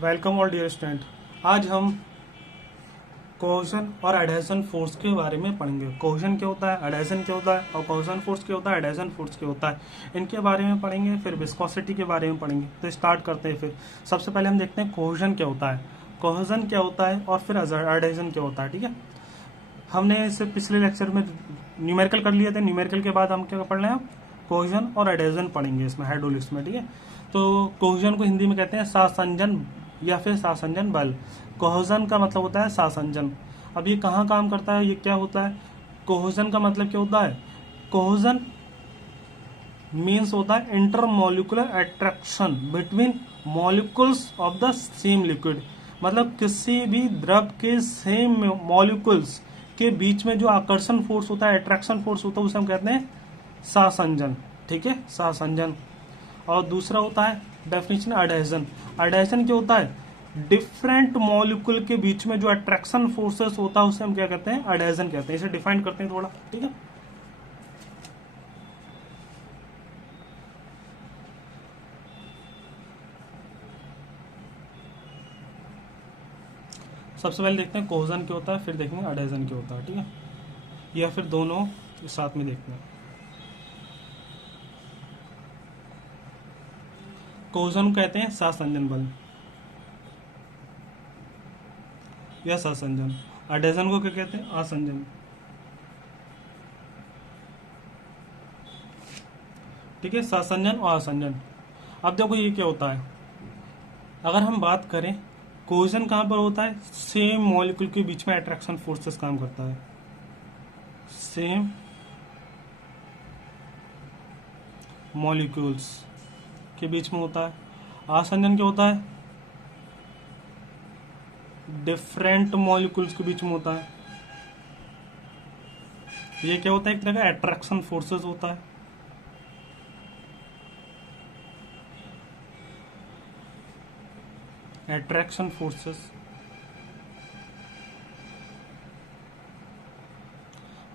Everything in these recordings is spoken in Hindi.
Welcome all dear student. आज हम कोहेजन और एडहेजन फोर्स के बारे में पढ़ेंगे। कोहेजन क्या होता है, एडहेजन क्या होता है और कोहेजन फोर्स क्या होता है, एडहेजन फोर्स क्या होता है, इनके बारे में पढ़ेंगे। फिर विस्कोसिटी के बारे में पढ़ेंगे। तो स्टार्ट करते हैं। फिर सबसे पहले हम देखते हैं कोहेजन क्या होता है, कोहेजन क्या होता है और फिर एडहेजन क्या होता है। ठीक है, हमने इसे पिछले लेक्चर में न्यूमेरिकल कर लिए थे। न्यूमेरिकल के बाद हम क्या पढ़ रहे हैं, कोहेजन और एडहेजन पढ़ेंगे इसमें हाइड्रोलिक्स में। ठीक है, तो कोहेजन को हिंदी में कहते हैं सासंजन या फिर सासंजन बल। कोहेजन का मतलब होता है सासंजन। अब ये कहाँ काम करता है, ये क्या होता है, कोहेजन का मतलब क्या होता है। कोहेजन मीन्स होता है intermolecular attraction between molecules of the same liquid. मतलब किसी भी द्रव के सेम मॉलिक्यूल्स के बीच में जो आकर्षण फोर्स होता है, अट्रैक्शन फोर्स होता है, उसे हम कहते हैं सासंजन। ठीक है, सासंजन। और दूसरा होता है डेफिनेशन एडहेजन। एडहेजन क्या होता है, डिफरेंट मॉलिक्यूल के बीच में जो अट्रैक्शन फोर्सेस होता है उसे हम क्या कहते हैं, एडहेजन कहते हैं। इसे डिफाइन करते हैं थोड़ा। ठीक है, सबसे पहले देखते हैं कोहेजन क्या होता है, फिर देखेंगे एडहेजन क्या होता है। ठीक है, या फिर दोनों साथ में देखते हैं। कोहेजन कहते हैं सासंजन बल या सासंजन। एडहेजन को क्या कहते हैं, आसंजन। ठीक है, सासंजन और आसंजन। अब देखो ये क्या होता है, अगर हम बात करें कोहेजन कहां पर होता है, सेम मॉलिक्यूल के बीच में अट्रैक्शन फोर्सेस काम करता है। सेम मॉलिक्यूल्स के बीच में होता है। आसंजन क्या होता है, डिफरेंट मॉलिक्यूल्स के बीच में होता है। ये क्या होता है, एक तरह का अट्रैक्शन फोर्सेस होता है। अट्रैक्शन फोर्सेस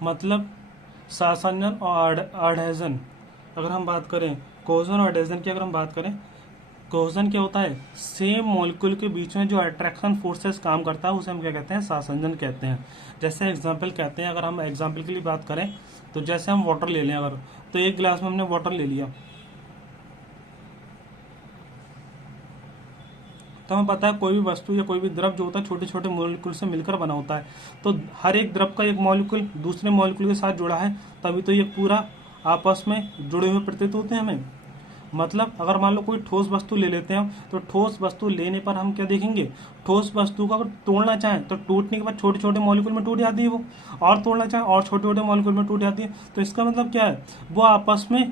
मतलब सासंजन और एडहेजन। अगर हम बात करें कोहेजन और एडहेजन की, अगर हम बात करें, कोहेजन क्या होता है, सेम मॉलिक्यूल के बीच में जो अट्रैक्शन फोर्सेस काम करता है उसे हम क्या कहते हैं, सासंजन कहते हैं। जैसे एग्जांपल कहते हैं, अगर हम एग्जांपल के लिए बात करें तो जैसे हम वाटर ले लें, अगर तो एक गिलास में हमने वाटर ले लिया तो हमें पता है कोई भी वस्तु या कोई भी द्रव जो होता है छोटे छोटे मॉलिक्यूल से मिलकर बना होता है। तो हर एक द्रव का एक मॉलिक्यूल दूसरे मॉलिक्यूल के साथ जुड़ा है, तभी तो ये पूरा आपस में जुड़े हुए प्रतीत होते हैं हमें। मतलब अगर मान लो कोई ठोस वस्तु ले लेते हैं, तो ठोस वस्तु लेने पर हम क्या देखेंगे, ठोस वस्तु को अगर तोड़ना चाहें तो टूटने के बाद छोटे छोटे मॉलिक्यूल में टूट जाती है वो, और तोड़ना चाहें और छोटे छोटे मॉलिक्यूल में टूट जाती है। तो इसका मतलब क्या है, वो आपस में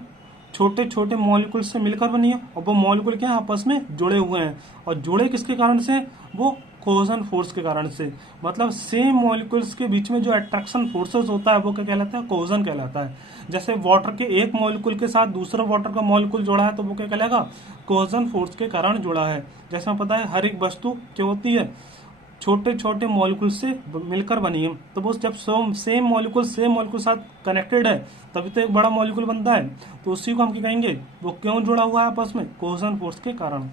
छोटे छोटे मॉलिक्यूल से मिलकर बनी है, और वो मॉलिक्यूल क्या है, आपस में जुड़े हुए हैं। और जुड़े किसके कारण से, वो कोहेजन फोर्स के कारण से। मतलब सेम मॉलिक्यूल्स के बीच में जो अट्रैक्शन फोर्सेस होता है वो क्या कहलाता है, कोहेजन कहलाता है। जैसे वाटर के एक मॉलिक्यूल के साथ दूसरा वाटर का मॉलिक्यूल जुड़ा है तो वो क्या कहलाएगा, कोहेजन फोर्स के कारण जुड़ा है। जैसे हमें पता है हर एक वस्तु क्या होती है, छोटे छोटे मॉलिक्यूल से मिलकर बनी है। तो वो जब सेम मॉलिक्यूल साथ कनेक्टेड है तभी तो एक बड़ा मॉलिक्यूल बनता है। तो उसी को हम क्या कहेंगे, वो क्यों जुड़ा हुआ है आपस में, कोहेजन फोर्स के कारण।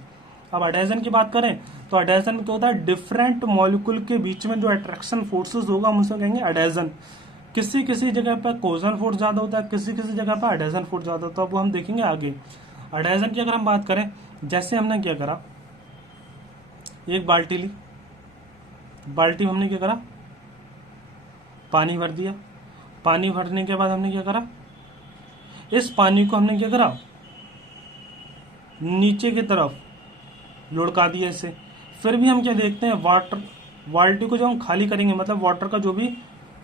अब एडहेजन की बात करें तो एडहेजन में क्या होता है, डिफरेंट मॉलिक्यूल के बीच में जो अट्रैक्शन फोर्सेस होगा हम उसे कहेंगे एडहेजन। किसी किसी जगह पर कोहेजन फोर्स ज्यादा होता है, किसी किसी जगह पर एडहेजन फोर्स ज्यादा होता है। वो हम देखेंगे आगे। एडहेजन की अगर हम बात करें, जैसे हमने क्या करा, एक बाल्टी ली, बाल्टी में हमने क्या करा, पानी भर दिया। पानी भरने के बाद हमने क्या करा, इस पानी को हमने क्या करा, नीचे की तरफ लुढ़का दिया इसे। फिर भी हम क्या देखते हैं, वाटर बाल्टी को जब हम खाली करेंगे, मतलब वाटर का जो भी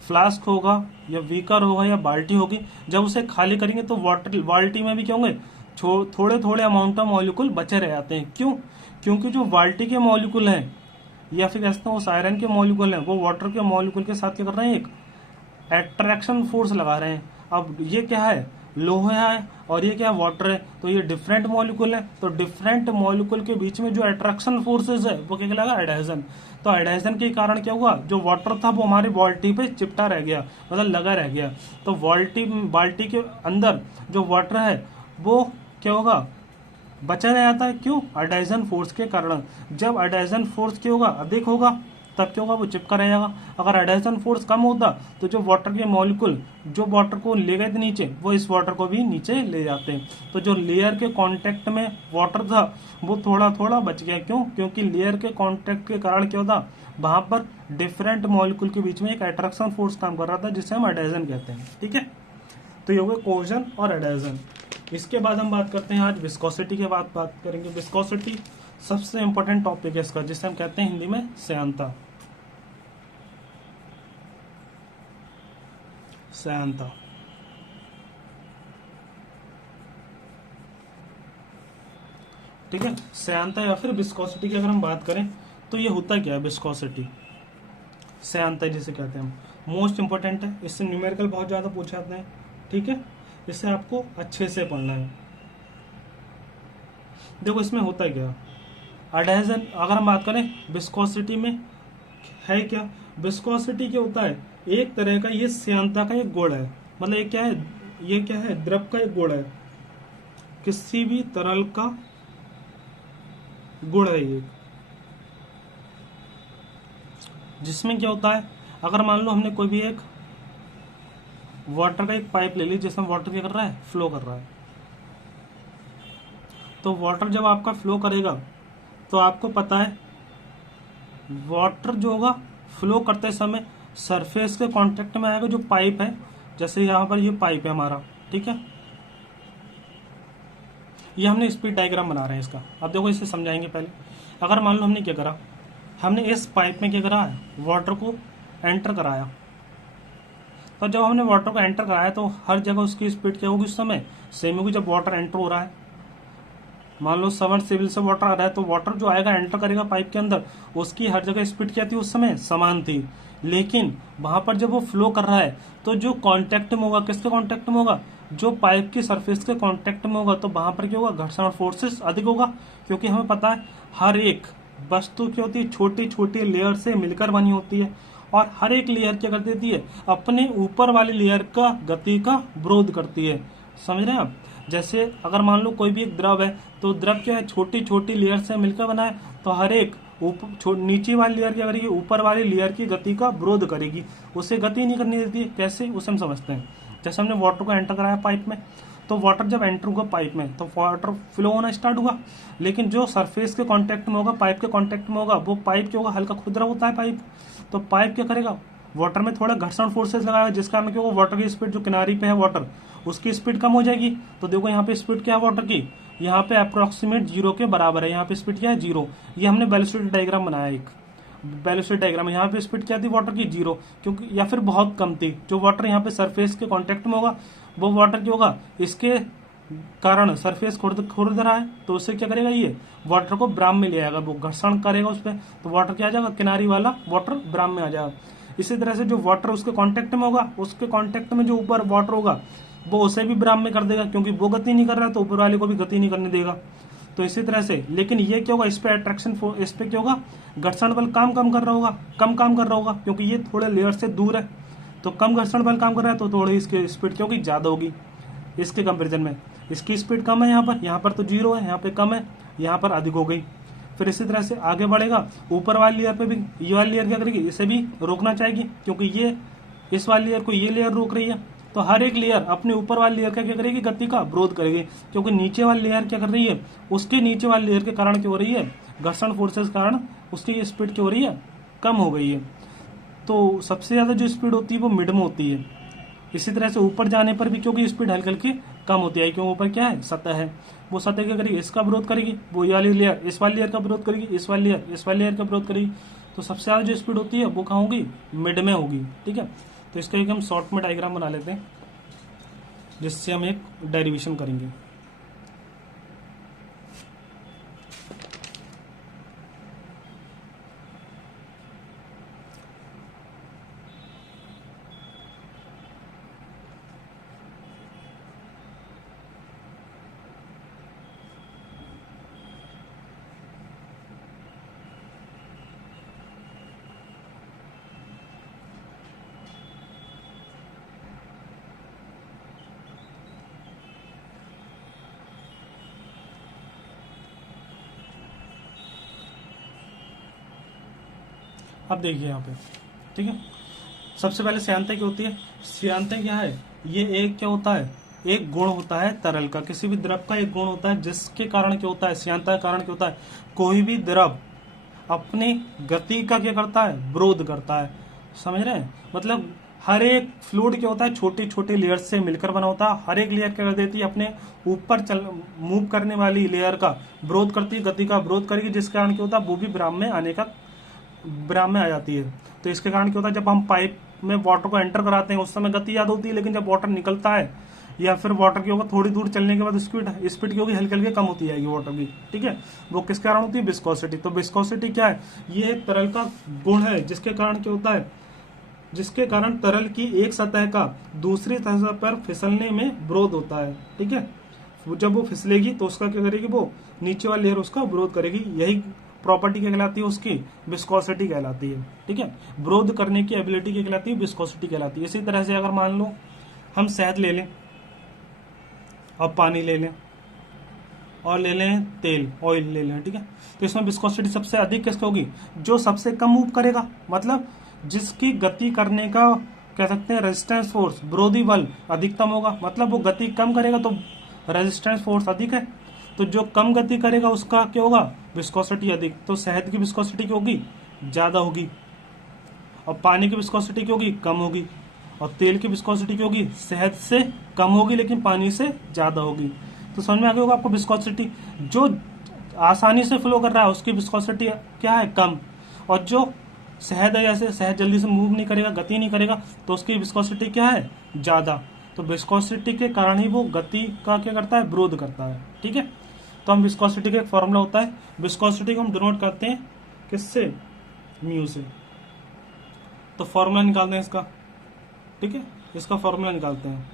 फ्लास्क होगा या बीकर होगा या बाल्टी होगी, जब उसे खाली करेंगे तो वाटर बाल्टी में भी क्या होंगे, थोड़े थोड़े अमाउंट ऑफ मॉलिक्यूल बचे रह जाते हैं। क्यों, क्योंकि जो बाल्टी के मॉलिक्यूल हैं या फिर कहते हैं उस आयरन के मॉलिक्यूल हैं, वो वाटर के मॉलिक्यूल के साथ क्या कर रहे हैं, एक अट्रैक्शन फोर्स लगा रहे हैं। अब ये क्या है, लोहा है और ये क्या है, वाटर है। तो ये डिफरेंट मॉलिक्यूल है, तो डिफरेंट मॉलिक्यूल के बीच में जो अट्रैक्शन फोर्सेस है वो क्या कहलाएगा, एडहेजन। तो एडहेजन के कारण क्या हुआ, जो वाटर था वो हमारी बाल्टी पे चिपटा रह गया, मतलब लगा रह गया। तो बाल्टी के अंदर जो वाटर है वो क्या होगा, बचा नहीं जाता है, क्यों? एडाइजन फोर्स के कारण। जब एडाइजन फोर्स क्या होगा, अधिक होगा, तब क्या होगा, वो चिपका रहेगा। अगर एडाइजन फोर्स कम होता तो जो वाटर के मॉलिक्यूल जो वाटर को ले गए थे नीचे, वो इस वाटर को भी नीचे ले जाते हैं। तो जो लेयर के कांटेक्ट में वाटर था वो थोड़ा थोड़ा बच गया। क्यों? क्योंकि लेयर के कांटेक्ट के कारण क्या होता, वहां पर डिफरेंट मॉलिक्यूल के बीच में एक अट्रैक्शन फोर्स काम कर रहा था, जिसे हम एडाइजन कहते हैं। ठीक है, तो ये हो गया कोहेजन और एडाइजन। इसके बाद हम बात करते हैं आज विस्कोसिटी के बात करेंगे। विस्कोसिटी सबसे इंपॉर्टेंट टॉपिक है इसका, जिसे हम कहते हैं हिंदी में श्यानता। श्यानता, ठीक है। श्यानता या फिर विस्कोसिटी की अगर हम बात करें तो ये होता क्या है विस्कोसिटी, श्यानता जिसे कहते हैं हम, मोस्ट इंपॉर्टेंट है। इससे न्यूमेरिकल बहुत ज्यादा पूछे जाते हैं। ठीक है, इसे आपको अच्छे से पढ़ना है। देखो इसमें होता क्या, एडहेजन अगर हम बात करें विस्कोसिटी में है क्या, विस्कोसिटी क्या होता है, एक तरह का ये श्यानता का एक गुण है। मतलब ये क्या है, द्रव का एक गुण है, किसी भी तरल का गुण है ये, जिसमें क्या होता है, अगर मान लो हमने कोई भी एक वाटर का एक पाइप ले ली, जिसमें वाटर क्या कर रहा है, फ्लो कर रहा है। तो वाटर जब आपका फ्लो करेगा तो आपको पता है वाटर जो होगा फ्लो करते समय सरफेस के कांटेक्ट में आएगा, जो पाइप है। जैसे यहाँ पर ये पाइप है हमारा, ठीक है, ये हमने स्पीड डायग्राम बना रहे हैं इसका। अब देखो इसे समझाएंगे पहले। अगर मान लो हमने क्या करा, हमने इस पाइप में क्या करा है, वाटर को एंटर कराया। तो जब हमने वाटर को एंटर कराया तो हर जगह उसकी स्पीड क्या होगी उस समय, सेम होगी। जब वाटर एंटर हो रहा है, मान लो सबमर्सिबल से वाटर आ रहा है, तो वाटर जो आएगा एंटर करेगा पाइप के अंदर, उसकी हर जगह स्पीड क्या थी उस समय, समान थी। लेकिन वहां पर जब वो फ्लो कर रहा है तो जो कांटेक्ट में होगा, किसके कांटेक्ट में होगा, जो पाइप की सरफेस के कांटेक्ट में होगा, तो वहां पर क्या होगा, घर्षण फोर्सेस अधिक होगा। क्योंकि हमें पता है हर एक वस्तु क्या होती है, छोटी छोटी लेयर से मिलकर बनी होती है, और हर एक लेयर क्या कर देती है, अपने ऊपर वाली लेयर का गति का विरोध करती है। समझ रहे हैं आप? जैसे अगर मान लो कोई भी एक द्रव है, तो द्रव क्या है, छोटी छोटी लेयर से मिलकर बना है, तो हर एक नीचे वाली लेयर क्या करेगी, ऊपर वाली लेयर की गति का विरोध करेगी, उसे गति नहीं करने देती है। कैसे, उसे हम समझते हैं। जैसे हमने वाटर को एंटर कराया पाइप में, तो वाटर जब एंटर होगा पाइप में तो वाटर फ्लो होना स्टार्ट हुआ। लेकिन जो सरफेस के कांटेक्ट में होगा, पाइप के कांटेक्ट में होगा, वो पाइप क्या होगा, हल्का खुरदरा होता है पाइप। तो पाइप क्या करेगा, वाटर में थोड़ा घर्षण फोर्सेस लगाएगा, जिस कारण क्या होगा, वाटर की स्पीड जो किनारी पे है वाटर, उसकी स्पीड कम हो जाएगी। तो देखो यहाँ पे स्पीड क्या है वाटर की, यहाँ पे अप्रोक्सीमेट जीरो के बराबर है। यहाँ पे स्पीड क्या है, जीरो। ये हमने वेलोसिटी डायग्राम बनाया एक, वेलोसिटी डायग्राम। यहाँ पे स्पीड क्या थी वाटर की, जीरो, क्योंकि या फिर बहुत कम थी। जो वाटर यहाँ पे सरफेस के कांटेक्ट में होगा, वो वाटर क्या होगा, इसके कारण सरफेस खुरद रहा है, तो उससे क्या करेगा, ये वाटर को ब्राम में ले आएगा, वो घर्षण करेगा उस पर, तो वाटर क्या आ जाएगा, किनारी वाला वाटर ब्राम में आ जाएगा। इसी तरह से जो वाटर उसके कांटेक्ट में होगा, उसके कांटेक्ट में जो ऊपर वाटर होगा, वो उसे भी ब्राम में कर देगा, क्योंकि वो गति नहीं कर रहा है तो ऊपर वाले को भी गति नहीं करने देगा। तो इसी तरह से, लेकिन ये क्या होगा, इस पे अट्रैक्शन, इस पे क्या होगा, घर्षण बल कम कर रहा होगा, कम काम कर रहा होगा, क्योंकि ये थोड़े लेयर से दूर है। तो कम घर्षण बल काम कर रहा है, तो थोड़ी इसकी स्पीड क्या होगी, ज्यादा होगी इसके कंपेरिजन में। इसकी स्पीड कम है यहाँ पर तो जीरो है, यहाँ पे कम है, यहाँ पर अधिक हो गई। फिर इसी तरह से आगे बढ़ेगा, ऊपर वाली लेयर पे भी ये वाली लेयर क्या करेगी, इसे भी रोकना चाहेगी, क्योंकि ये इस वाली लेयर को ये लेयर रोक रही है। तो हर एक लेयर अपने ऊपर वाली लेयर का क्या करेगी, गति का विरोध करेगी, क्योंकि नीचे वाली लेयर क्या कर रही है, उसके नीचे वाली लेयर के कारण क्या हो रही है, घर्षण फोर्सेस कारण उसकी स्पीड क्या हो रही है, कम हो गई है। तो सबसे ज्यादा जो स्पीड होती है वो मिड में होती है। इसी तरह से ऊपर जाने पर भी क्योंकि स्पीड हल्की हल्की कम होती है, क्यों, ऊपर क्या है, सतह है, वो सतह क्या करेगी, इसका विरोध करेगी, वो ये वाली लेयर इस वाली लेयर का विरोध करेगी, इस वाली लेयर इस वाली लेयर का विरोध करेगी। तो सबसे ज्यादा जो स्पीड होती है वो कहाँ होगी, मिड में होगी। ठीक है, तो इसका एक हम शॉर्ट में डायग्राम बना लेते हैं, जिससे हम एक डेरिवेशन करेंगे। अब देखिए यहाँ पे, ठीक है, सबसे पहले श्यांतता क्या होती है? श्यांतता क्या है? ये एक क्या होता है? एक गुण होता है तरल का, किसी भी द्रव का एक गुण होता है जिसके कारण क्या होता है? श्यांतता का कारण क्या होता है? कोई भी द्रव अपनी गति का क्या करता है? विरोध करता है। समझ रहे हैं? मतलब हर एक फ्लूइड क्या होता है? छोटी छोटी लेयर से मिलकर बना होता है। हर एक लेयर क्या कर देती है? अपने ऊपर चल मूव करने वाली लेयर का विरोध करती है, गति का विरोध करेगी, जिसके कारण क्या होता है? वो भी विराम में आ जाती है। तो इसके कारण क्या होता है? जब हम पाइप में वाटर को एंटर कराते हैं उस समय गति याद होती है, लेकिन जब वाटर निकलता है या फिर वाटर की होगा थोड़ी दूर चलने के बाद स्पीड की होगी हल्की हल्की कम होती जाएगी वाटर की, ठीक है। वो किस कारण होती है? विस्कोसिटी। तो विस्कोसिटी क्या है? ये एक तरल का गुण है जिसके कारण क्या होता है? जिसके कारण तरल की एक सतह का दूसरी सतह पर फिसलने में विरोध होता है, ठीक है। जब वो फिसलेगी तो उसका क्या करेगी? वो नीचे वाली लेयर उसका विरोध करेगी। यही प्रॉपर्टी क्या कहलाती है? उसकी विस्कोसिटी कहलाती है, ठीक है। विरोध करने की एबिलिटी क्या कहलाती है? विस्कोसिटी कहलाती है। इसी तरह से अगर मान लो हम शहद ले लें और पानी ले लें और ले लें तेल, ऑयल ले लें, ठीक है, तो इसमें विस्कोसिटी सबसे अधिक किसकी होगी? जो सबसे कम मूव करेगा, मतलब जिसकी गति करने का कह सकते हैं रेजिस्टेंस फोर्स, विरोधी बल अधिकतम होगा। मतलब वो गति कम करेगा तो रेजिस्टेंस फोर्स अधिक है, तो जो कम गति करेगा उसका क्या होगा? विस्कोसिटी अधिक। तो शहद की विस्कोसिटी क्या होगी? ज्यादा होगी। और पानी की विस्कोसिटी क्या होगी? कम होगी। और तेल की विस्कोसिटी क्या होगी? शहद से कम होगी लेकिन पानी से ज्यादा होगी। तो समझ में आ गया होगा आपको विस्कोसिटी। जो आसानी से फ्लो कर रहा है उसकी विस्कोसिटी क्या है? कम। और जो शहद है, जैसे शहद जल्दी से मूव नहीं करेगा, गति नहीं करेगा, तो उसकी विस्कोसिटी क्या है? ज्यादा। तो विस्कोसिटी के कारण ही वो गति का क्या करता है? विरोध करता है, ठीक है। तो हम विस्कोसिटी का एक फॉर्मूला होता है, विस्कोसिटी को हम डिनोट करते हैं किससे? म्यू से। तो फॉर्मूला निकालते हैं इसका, ठीक है, इसका फॉर्मूला निकालते हैं।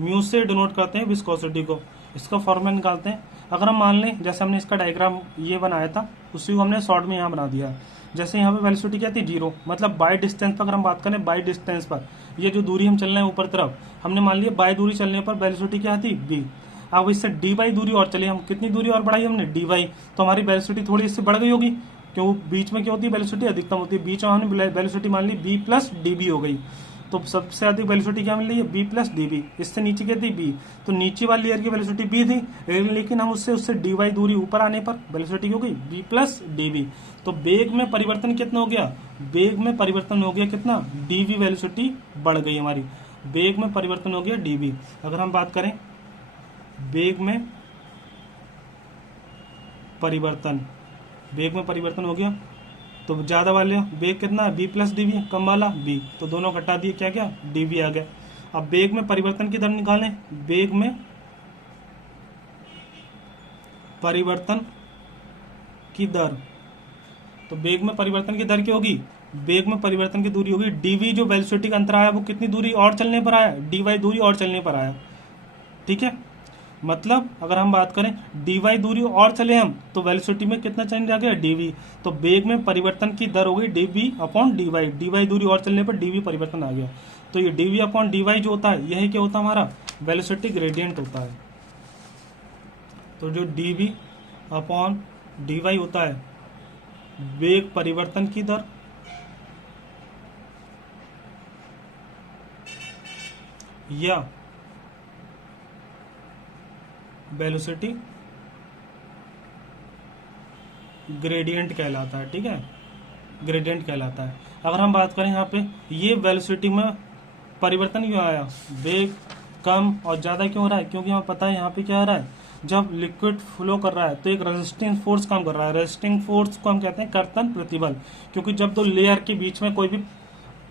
म्यू से डिनोट करते हैं विस्कोसिटी को, इसका फॉर्मूला निकालते हैं। अगर हम मान लें जैसे हमने इसका डायग्राम ये बनाया था उसी को हमने शॉर्ट में यहाँ बना दिया है। जैसे यहाँ पे वेलोसिटी क्या थी? 0, मतलब बाय डिस्टेंस पर अगर हम बात करें, बाय डिस्टेंस पर ये जो दूरी हम चल रहे हैं ऊपर तरफ, हमने मान लिया बाय दूरी चलने पर वेलोसिटी क्या थी? v। अब इससे डी बाई दूरी और चली, हम कितनी दूरी और बढ़ाई हमने? D by. तो हमारी वेलोसिटी थोड़ी इससे बढ़ गई होगी, क्यों? बीच में क्या होती है? वेलोसिटी अधिकतम होती है। बीच में हमने वेलोसिटी मान ली b प्लस डी बी हो गई। तो सबसे अधिक वेलोसिटी क्या मिल रही है? b plus D B. इससे नीचे क्या थी? b। तो नीचे वाली लेयर की वेलोसिटी b थी, लेकिन हम उससे डी वाई दूरी ऊपर आने पर वेलोसिटी हो गई b प्लस डी बी। तो वेग में परिवर्तन कितना हो गया? वेग में परिवर्तन हो गया कितना? dv। वेलोसिटी बढ़ गई हमारी, वेग में परिवर्तन हो गया dv। अगर हम बात करें वेग में परिवर्तन, वेग में परिवर्तन हो गया तो ज्यादा वाले वेग कितना है? b प्लस डी, कम वाला b, तो दोनों घटा दिए, क्या क्या? dv आ गया। अब वेग में परिवर्तन की दर निकालें, वेग में परिवर्तन की दर, तो वेग में परिवर्तन की दर क्या होगी? वेग में परिवर्तन की दूरी होगी dv। जो वेलोसिटी का अंतर आया वो कितनी दूरी और चलने पर आया? dy दूरी और चलने पर आया, ठीक है। मतलब अगर हम बात करें dy दूरी और चले हम तो वेलोसिटी में कितना चेंज आ गया? dv। तो वेग में परिवर्तन की दर हो गई dv अपॉन dy। dy दूरी और चलने पर dv परिवर्तन आ गया। तो ये dv अपॉन dy जो होता है यही क्या होता है? हमारा वेलोसिटी ग्रेडियंट होता है। तो जो dv अपॉन dy होता है वेग परिवर्तन की दर या वेलोसिटी ग्रेडियंट कहलाता है, ठीक है, ग्रेडियंट कहलाता है। अगर हम बात करें यहाँ पे ये वेलोसिटी में परिवर्तन क्यों आया? वेग कम और ज़्यादा क्यों हो रहा है? क्योंकि हमें पता है यहाँ पे क्या हो रहा है, जब लिक्विड फ्लो कर रहा है तो एक रेजिस्टिंग फोर्स काम कर रहा है। रेजिस्टिंग फोर्स को हम कहते हैं कर्तन प्रतिबल, क्योंकि जब दो लेयर के बीच में कोई भी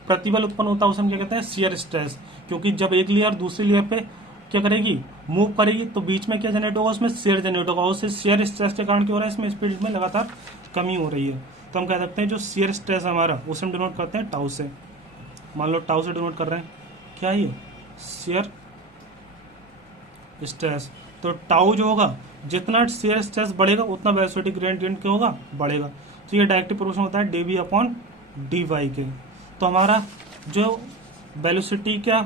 प्रतिबल उत्पन्न होता है उसे हम क्या कहते हैं? Shear stress. क्योंकि जब एक लेयर दूसरी लेयर पे क्या करेगी? मूव करेगी, तो बीच में क्या जनरेट होगा? उसमें शेयर जनरेट होगा। उससे शेयर स्ट्रेस के कारण क्या हो रहा है? इसमें स्पीड में लगातार कमी हो रही है। तो हम कह सकते हैं जो शेयर स्ट्रेस हमारा उसे हम डिनोट करते हैं टाउ से। मान लो टाउ से डिनोट कर रहे हैं, क्या है ये? Shear stress. तो टाउ जो होगा, जितना शेयर स्ट्रेस बढ़ेगा उतना वेलोसिटी ग्रेडियंट क्या होगा? बढ़ेगा। तो ये डायरेक्ट प्रोपोर्शन होता है dv अपॉन dy के। तो हमारा जो वेलोसिटी का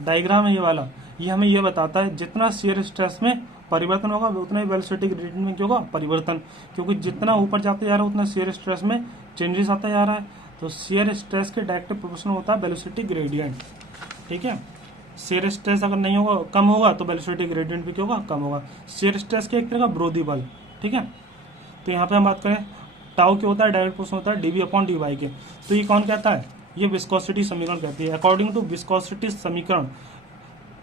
डायग्राम है ये वाला, ये हमें ये बताता है जितना शेयर स्ट्रेस में परिवर्तन होगा उतना ही वेलोसिटी ग्रेडियंट में क्या होगा? परिवर्तन। क्योंकि जितना ऊपर जाते जा रहा है उतना शेयर स्ट्रेस में चेंजेस आता जा रहा है। तो शियर स्ट्रेस के डायरेक्ट प्रोपोर्शनल होता है वेलोसिटी ग्रेडियंट। ठीक है, शियर स्ट्रेस अगर नहीं होगा, कम होगा, तो वेलोसिटी ग्रेडियंट भी क्या होगा, कम होगा। शियर स्ट्रेस के एक तरह का विरोधी बल। ठीक है, तो यहाँ पे हम बात करें टाउ क्या होता है, डायरेक्ट प्रोपोर्शनल होता है डीवी अपॉन डी वाई के। तो ये कौन कहता है, ये विस्कोसिटी समीकरण कहती है। अकॉर्डिंग टू विस्कोसिटी समीकरण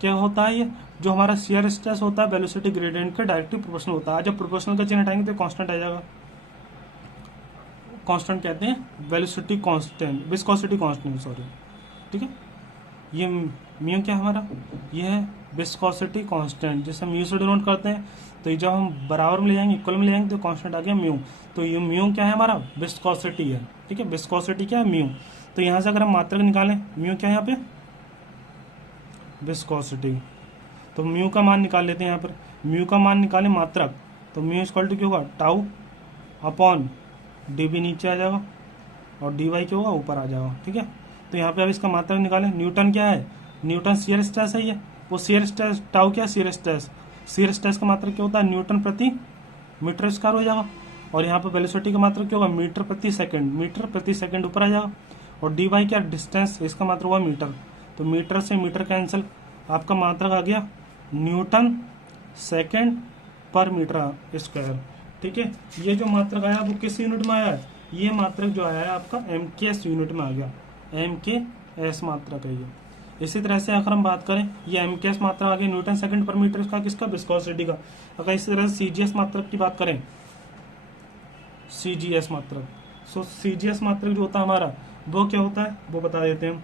क्या होता है, ये जो हमारा शियर स्ट्रेस होता है वेलोसिटी ग्रेडियंट के डायरेक्टली प्रोपोर्शनल होता है। जब प्रोपोर्शनल का चिन्ह हटाएंगे तो कांस्टेंट आ जाएगा, कांस्टेंट कहते हैं velocity constant, viscosity constant, sorry. ठीक है, ये म्यू क्या है हमारा, ये है विस्कोसिटी कांस्टेंट, जिसे म्यू से डिनोट करते हैं। तो ये जब हम बराबर में ले जाएंगे, इक्वल में ले जाएंगे, तो कांस्टेंट आ गया म्यू। तो ये म्यू क्या है हमारा, विस्कोसिटी है। ठीक है, विस्कोसिटी क्या है, म्यू। तो यहाँ से अगर हम मात्रक निकालें, म्यू क्या है यहाँ पे, विस्कोसिटी। तो म्यू का मान निकाल लेते हैं यहाँ पर, म्यू का मान निकालें मात्रक, तो म्यू इक्वल टू क्या होगा, टाउ अपॉन डी बी नीचे आ जाएगा और डी वाई क्या होगा, ऊपर आ जाएगा। ठीक है, तो यहाँ पे अब इसका मात्रक निकालें, न्यूटन क्या है, न्यूटन शियर स्ट्रेस है, ये वो शियर स्ट्रेस, टाउ क्या है, शियर स्ट्रेस। शियर स्ट्रेस का मात्रक क्या होता है, न्यूटन प्रति मीटर स्क्वायर हो जाएगा। और यहाँ पे वेलोसिटी का मात्रक क्या होगा, मीटर प्रति सेकंड, मीटर प्रति सेकंड ऊपर आ जाएगा। और डी वाई क्या, डिस्टेंस, इसका मात्रक हुआ मीटर। तो मीटर से मीटर कैंसिल, आपका मात्रक आ गया न्यूटन सेकेंड पर मीटर स्क्वायर। ठीक है, ये जो मात्रक आया वो किस यूनिट में आया है, ये मात्रक जो आया है आपका MKS यूनिट में आ गया, MKS मात्रक है ये। इसी तरह से अगर हम बात करें, ये MKS मात्रक आ गया न्यूटन सेकंड पर मीटर का, किसका, विस्कोसिटी का। अगर इसी तरह से CGS मात्रक की बात करें, CGS मात्रक, सो CGS मात्रक जो होता है हमारा, वो क्या होता है वो बता देते हैं।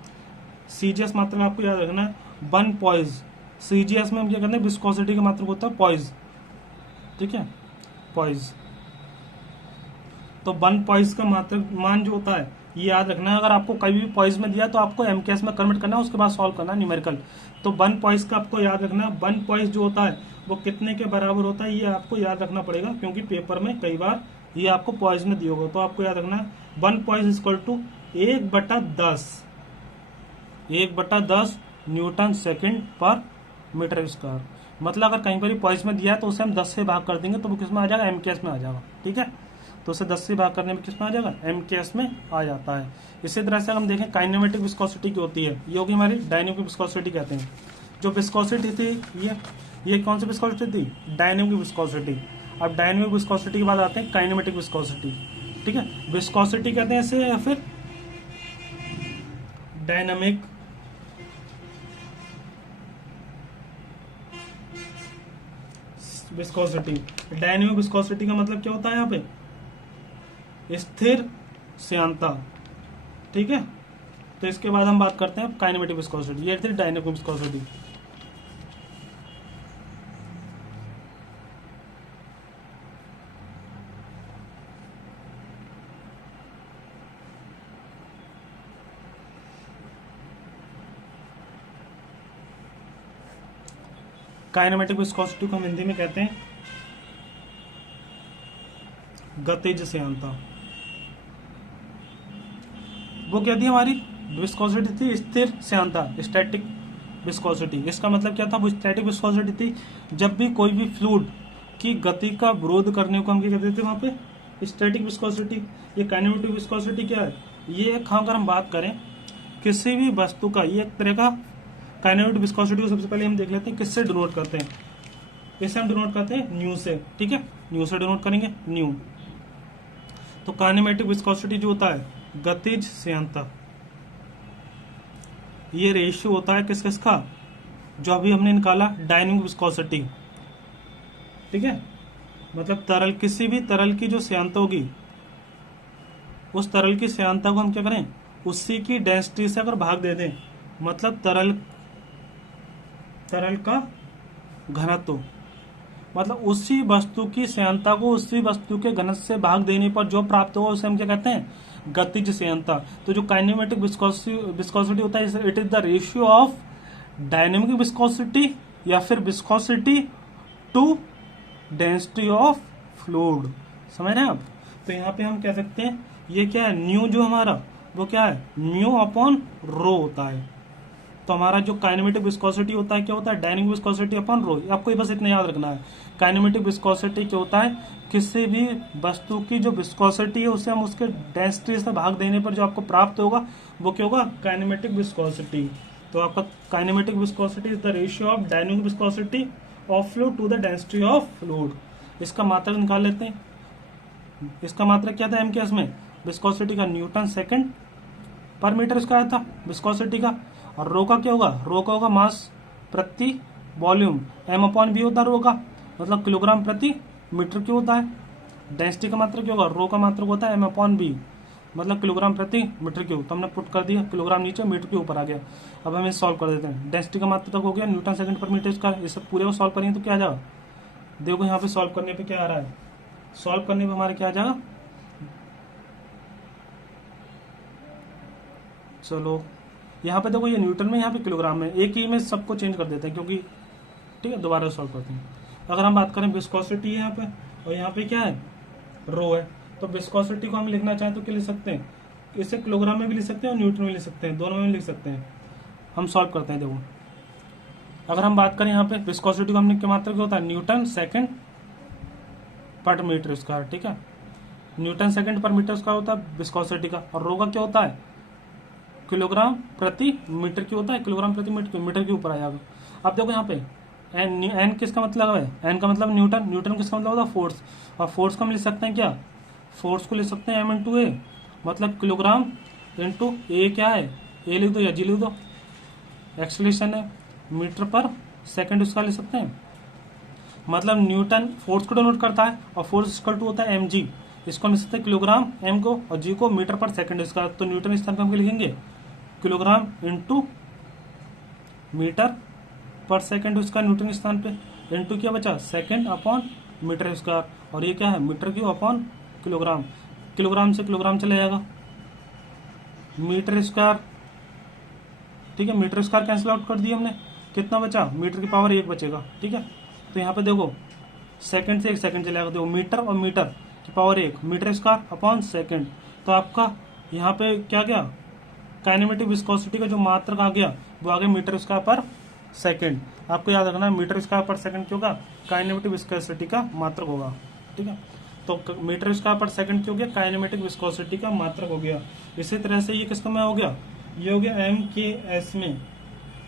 CGS मात्रक आपको याद रखना है, 1 पॉइज। CGS में हम क्या करते हैं, विस्कोसिटी का मात्रक होता है पॉइज। ठीक है, पॉइज। तो 1 पॉइज का मात्रक मान जो होता है, ये याद रखना है। अगर आपको कभी भी पॉइज में दिया तो आपको MKS में कन्वर्ट करना है, उसके बाद सॉल्व करना है न्यूमेरिकल। तो 1 पॉइज का आपको याद रखना है, 1 पॉइज जो होता है वो कितने के बराबर होता है, ये आपको याद रखना पड़ेगा, क्योंकि पेपर में कई बार ये आपको पॉइज में दिया होगा। तो आपको याद रखना है 1 poise equal to 1/10, 1/10 newton second पर मीटर स्क्वायर। मतलब अगर कहीं पर भी पॉइज में दिया है तो उसे हम 10 से भाग कर देंगे तो वो किस में आ जाएगा, MKS में आ जाएगा। ठीक है, तो उसे 10 से भाग करने में किस में आ जाएगा, MKS में आ जाता है। इसी तरह से हम देखें काइनेमेटिक विस्कोसिटी की होती है, ये होगी हमारी डायनेमिक विस्कोसिटी कहते हैं। जो विस्कोसिटी थी ये कौन सी विस्कोसिटी थी, डायनेमिक विस्कोसिटी। अब डायनेमिक विस्कोसिटी के बाद आते हैं काइनेमेटिक विस्कोसिटी। ठीक है, विस्कोसिटी कहते हैं इसे, या फिर डायनामिक विस्कोसिटी। डायनेमिक विस्कोसिटी का मतलब क्या होता है, यहाँ पे स्थिर श्यानता। ठीक है, तो इसके बाद हम बात करते हैं काइनेमेटिक विस्कोसिटी, ये थी डायनेमिक विस्कोसिटी। काइनेमेटिक विस्कोसिटी को हम हिंदी में कहते हैं गतिज श्यानता। वो क्या थी हमारी, विस्कोसिटी थी स्थिर श्यानता, स्टैटिक विस्कोसिटी। इसका मतलब क्या था, वो स्टैटिक विस्कोसिटी थी जब भी कोई भी फ्लूइड की गति का विरोध करने को हम क्या कहते थे वहां पे, स्टैटिक विस्कोसिटी। ये काइनेमेटिक विस्कोसिटी क्या है, ये अगर हम बात करें किसी भी वस्तु का, ये एक तरह का काइनेमेटिक विस्कोसिटी को सबसे पहले हम देख लेते हैं किससे डिनोट करते हैं। इसे हम डिनोट करते हैं न्यू से। ठीक है, न्यू से डिनोट करेंगे, न्यू। तो काइनेमेटिक विस्कोसिटी जो होता है गतिज श्यानता, ये रेशियो होता है किस किस का, जो अभी हमने निकाला डायनेमिक विस्कोसिटी। ठीक है, मतलब तरल, किसी भी तरल की जो श्यानता होगी, उस तरल की श्यानता को हम क्या करें, उसी की डेंसिटी से अगर भाग दे दें, मतलब तरल का घनत्व, मतलब उसी वस्तु की श्यानता को उसी वस्तु के घनत्व से भाग देने पर जो प्राप्त होगा उसे हम क्या कहते हैं, गतिज श्यानता। तो जो काइनेमेटिक विस्कोसिटी होता है, it is the ratio of dynamic viscosity या फिर viscosity to density of fluid. समझ रहे हैं आप। तो यहाँ पे हम कह सकते हैं ये क्या है, न्यू जो हमारा वो क्या है, म्यू अपॉन रो होता है। तो हमारा जो काइनेमेटिक विस्कोसिटी होता है क्या होता है, डायनेमिक विस्कोसिटी अपॉन रो। आपको ये बस इतना याद रखना है। काइनेमेटिक विस्कोसिटी क्या होता है, किसी भी वस्तु की जो विस्कोसिटी है उसे हम उसके डेंसिटी से भाग देने पर जो आपको प्राप्त होगा वो क्या होगा, काइनेमेटिक विस्कोसिटी। तो आपका kinematic viscosity is the ratio of dynamic viscosity of fluid to the density of fluid. इसका मात्रक निकाल लेते हैं। इसका मात्रक क्या था एम के एस में, विस्कोसिटी का न्यूटन सेकंड पर मीटर स्क्वायर था विस्कोसिटी का। और रो का क्या होगा, रो का होगा मास प्रति वॉल्यूम, एम अपॉन बी होता है रो का, मतलब किलोग्राम प्रति मीटर क्यों होता है। डेंसिटी का मात्रक क्या होगा, रो का मात्रक होता है एम अपॉन बी, मतलब किलोग्राम प्रति मीटर क्यूब। तो हमने पुट कर दिया, किलोग्राम नीचे मीटर के ऊपर आ गया। अब हम इसे सॉल्व कर देते हैं। डेंसिटी का मात्रक हो गया न्यूटन सेकंड पर मीटर स्क्वायर। इसे पूरे को सॉल्व करेंगे तो क्या आ जाएगा, देखो यहाँ पे सॉल्व करने पे क्या आ रहा है, सॉल्व करने पे हमारे क्या आ जाएगा, चलो यहाँ पे देखो ये न्यूटन में, यहाँ पे किलोग्राम में, एक ही में सबको चेंज कर देते हैं क्योंकि ठीक है, दोबारा सॉल्व करते हैं। अगर हम बात करें विस्कोसिटी है यहाँ पे, और यहाँ पे क्या है, रो है, तो विस्कोसिटी को हम लिखना चाहें तो क्या लिख सकते हैं, इसे किलोग्राम में भी लिख सकते हैं और न्यूटन में लिख सकते हैं, दोनों में लिख सकते हैं। हम सॉल्व करते हैं। देखो अगर हम बात करें यहाँ पे विस्कोसिटी को हमने क्या मात्रक क्या होता है, न्यूटन सेकंड पर मीटर स्क्वायर। ठीक है, न्यूटन सेकंड पर मीटर स्क्वायर होता है विस्कोसिटी का, और रो का क्या होता है, किलोग्राम प्रति मीटर की होता है, किलोग्राम प्रति मीटर के ऊपर आ जाएगा। अब देखो यहाँ पे एन किसका मतलब है, एन का मतलब न्यूटन, न्यूटन किसका मतलब होता है, फोर्स। और फोर्स को हम लिख सकते हैं क्या, फोर्स को लिख सकते हैं एम इंटू ए, मतलब किलोग्राम इंटू ए क्या है, ए लिख दो या जी लिख दो, एक्सलेशन है, मीटर पर सेकंड उसका लिख सकते हैं, मतलब न्यूटन फोर्स को डिनोट करता है और फोर्स इक्वल टू होता है एम जी। इसको लिख सकते हैं किलोग्राम एम को और जी को मीटर पर सेकंड इसका। तो न्यूटन स्थान पर हम लिखेंगे किलोग्राम इंटू मीटर पर सेकंड उसका न्यूटन स्थान पे, इंटू क्या बचा सेकंड अपॉन मीटर स्क्वायर, और ये क्या है metre cube upon kilogram, kilogram से किलोग्राम चला जाएगा, मीटर स्क्वायर। ठीक है, मीटर स्क्वायर कैंसिल आउट कर दिया हमने, कितना बचा, मीटर की पावर 1 बचेगा। ठीक है, तो यहाँ पे देखो सेकंड से 1 सेकंड चला जाएगा, देखो मीटर और मीटर की power 1, metre square upon second. तो आपका यहाँ पे क्या गया, काइनेमेटिक विस्कोसिटी का जो मात्रक आ गया वो आ गया मीटर स्क्वायर पर सेकंड। आपको याद रखना है मीटर स्क्वायर पर सेकंड क्यों होगा, काइनेमेटिक विस्कोसिटी का मात्रक होगा। ठीक है, तो मीटर स्क्वायर पर सेकंड क्यों हो गया, काइनेमेटिक विस्कोसिटी का मात्रक हो गया। इसी तरह से ये किसका में हो गया, ये हो गया एम के एस में।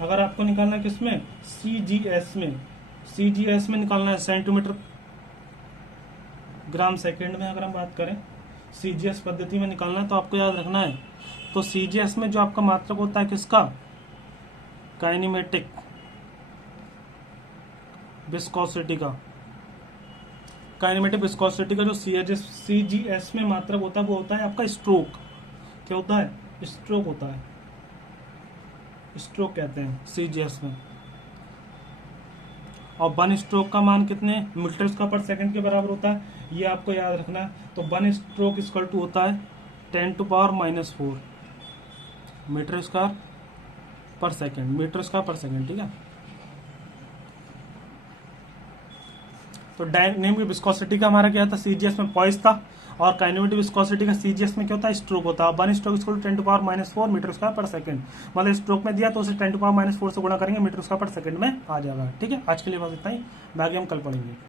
अगर आपको निकालना है किसमें, सी जी एस में, सी जी एस में निकालना है सेंटीमीटर ग्राम सेकंड में। अगर हम बात करें सी जी एस पद्धति में निकालना है तो आपको याद रखना है, तो सी जी एस में जो आपका मात्रक होता है किसका, काइनेमेटिक विस्कोसिटी का, काइनेमेटिक विस्कोसिटी का जो सी जी एस में मात्रक होता है वो होता है आपका स्ट्रोक। क्या होता है, स्ट्रोक होता है, स्ट्रोक कहते हैं सी जी एस में। और 1 स्ट्रोक का मान कितने मीटर स्क्वायर पर सेकंड के बराबर होता है, ये आपको याद रखना है। तो 1 स्ट्रोक इक्वल टू होता है 10⁻⁻⁴ मीटर स्क्वायर पर सेकंड, मीटर स्क्वायर पर सेकंड। ठीक है, तो डायनेमिक विस्कोसिटी का हमारा क्या था, सीजीएस में पॉइस था, और काइनेमेटिक विस्कोसिटी का सीजीएस में क्या होता है, स्ट्रोक होता है। 1 stroke equal to 10⁻⁴ metre square पर सेकंड, मतलब स्ट्रोक में दिया तो उसे 10⁻⁴ से गुणा करेंगे, मीटर स्क्वायर पर सेकंड में आ जाएगा। ठीक है, आज के लिए बस इतना ही, बाकी हम कल पढ़ेंगे।